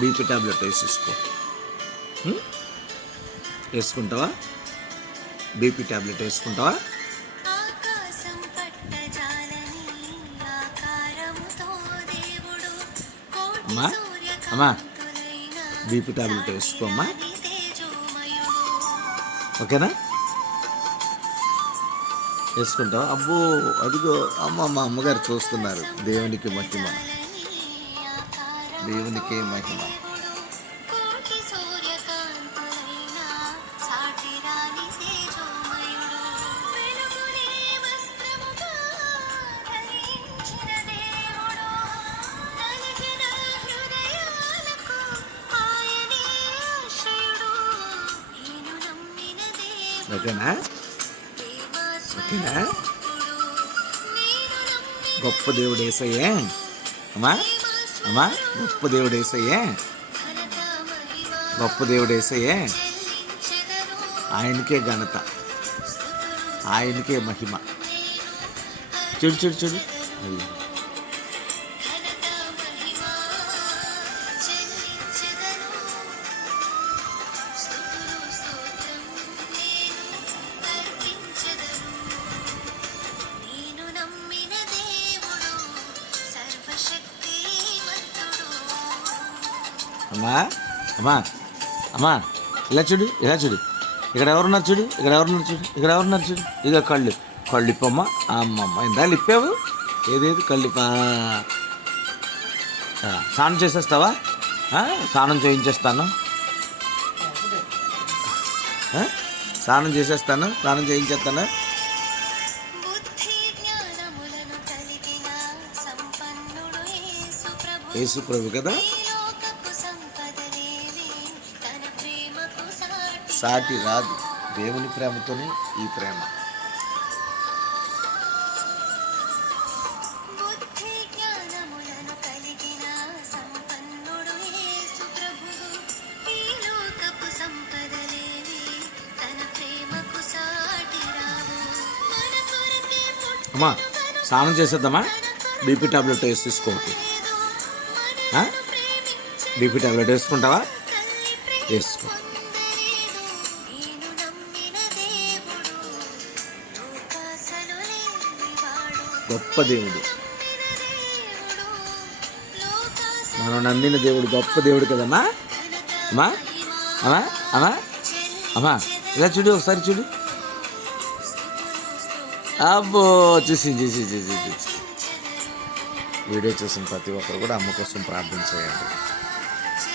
BP tablet వేసేసుకో. వేసుకుంటావా? BP tablet వేసుకుంటావా? అమ్మా అమ్మా బీపీ టాబ్లెట్ వేసుకోమ్మా, ఓకేనా? వేసుకుంటావా? అబ్బో అదిగో అమ్మ, మా అమ్మగారు చూస్తున్నారు. దేవునికి మహిమ, దేవునికే మహిమ. ఓకేనా? ఓకేనా? గొప్ప దేవుడు యేసయ్యే. అమ్మా అమ్మా గొప్ప దేవుడు యేసయ్యే, గొప్ప దేవుడు యేసయ్యే. ఆయనకే ఘనత, ఆయనకే మహిమ. చూడు చూడు చూడు. అమ్మా అమ్మా అమ్మా ఇలా చూడు, ఇలా చూడు. ఇక్కడ ఎవరున్నారు చూడు, ఇక్కడ ఎవరున్నారు చూడు, ఇక్కడ ఎవరున్నారు చూడు. ఇక కళ్ళు కళ్ళు ఇప్పమ్మా. అమ్మమ్మ ఇందా ఇప్పావు. ఏదేది కళ్ళు స్నానం చేసేస్తావా? స్నానం చేయించేస్తాను, స్నానం చేసేస్తాను, స్నానం చేయించేస్తాను. యేసు ప్రభు కదా, సాటి రాదు. దేవుని ప్రేమతోనే ఈ ప్రేమ. అమ్మా స్నానం చేసేద్దామా? బీపీ టాబ్లెట్ వేసి తీసుకోవద్దు. బీపీ టాబ్లెట్ వేసుకుంటావా? వేసుకో. గొప్ప దేవుడు, మనం నమ్మిన దేవుడు గొప్ప దేవుడు కదమ్మా. అమ్మా అమ్మా అమ్మా అమ్మా ఇలా చూడు, ఒకసారి చూడు. అబ్బో చూసి చూసి చూసి చూసి. వీడియో చూసిన ప్రతి ఒక్కరు కూడా అమ్మ కోసం ప్రార్థన చేయండి.